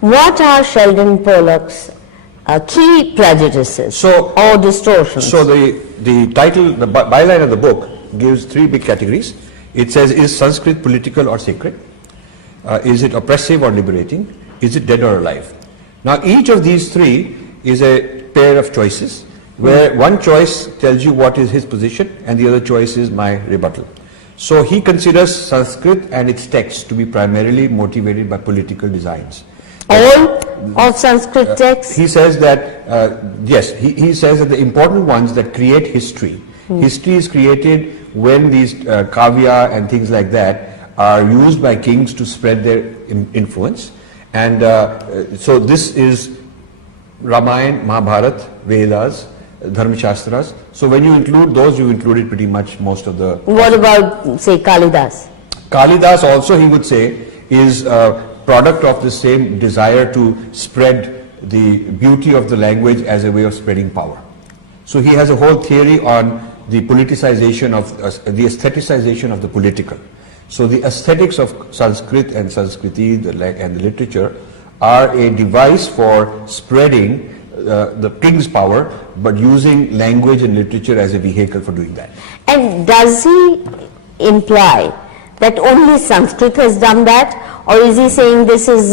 What are Sheldon Pollock's key prejudices or distortions? So the title, the byline of the book gives three big categories. It says, is Sanskrit political or sacred? Is it oppressive or liberating? Is it dead or alive? Now each of these three is a pair of choices, where one choice tells you what is his position and the other choice is my rebuttal. So he considers Sanskrit and its texts to be primarily motivated by political designs. All of Sanskrit texts? He says that, yes, he says that the important ones that create history, history is created when these kavya and things like that are used by kings to spread their influence. And so this is Ramayana, Mahabharata, Vedas, Dharmashastras. So when you include those, you included pretty much most of the... What about, say, Kalidas? Kalidas also, he would say, is a product of the same desire to spread the beauty of the language as a way of spreading power. So he has a whole theory on the politicization of, the aestheticization of the political. So the aesthetics of Sanskrit and Sanskriti and the literature are a device for spreading the king's power, but using language and literature as a vehicle for doing that. And does he imply that only Sanskrit has done that, or is he saying this is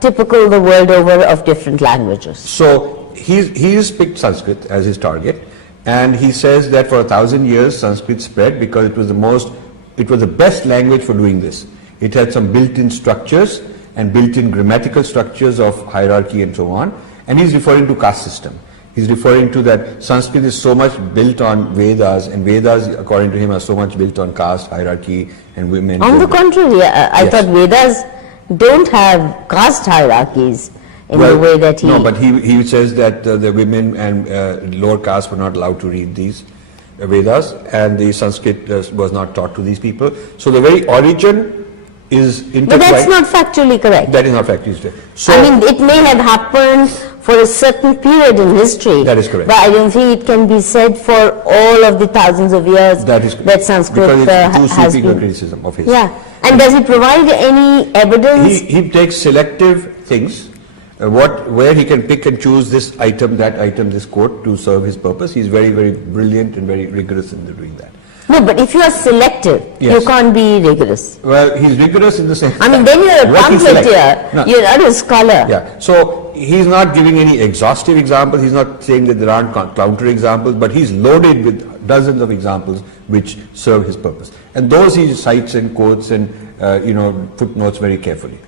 typical the world over of different languages? So he's picked Sanskrit as his target, and he says that for 1,000 years Sanskrit spread because it was the best language for doing this. It had some built-in structures and built-in grammatical structures of hierarchy and so on. And he's referring to caste system. He's referring to that Sanskrit is so much built on Vedas, and Vedas, according to him, are so much built on caste, hierarchy, and women. On the contrary, I thought Vedas don't have caste hierarchies in the way that he... No, but he says that the women and lower caste were not allowed to read these Vedas, and the Sanskrit was not taught to these people. So the very origin is intertwined. But that's not factually correct. That is not factually correct. So, I mean, it may have happened for a certain period in history. That is correct. But I don't think it can be said for all of the thousands of years that Sanskrit has been. been. Criticism of his. Yeah. And does he provide any evidence? He takes selective things, where he can pick and choose this item, this quote to serve his purpose. He's very, very brilliant and very rigorous in doing that. No, but if you are selective, yes, you can't be rigorous. Well, he's rigorous in the sense... I mean, then you're a pamphleteer, no, you're not a scholar. Yeah, so he's not giving any exhaustive examples, he's not saying that there aren't counter examples, but he's loaded with dozens of examples which serve his purpose. And those he cites and quotes and, footnotes very carefully.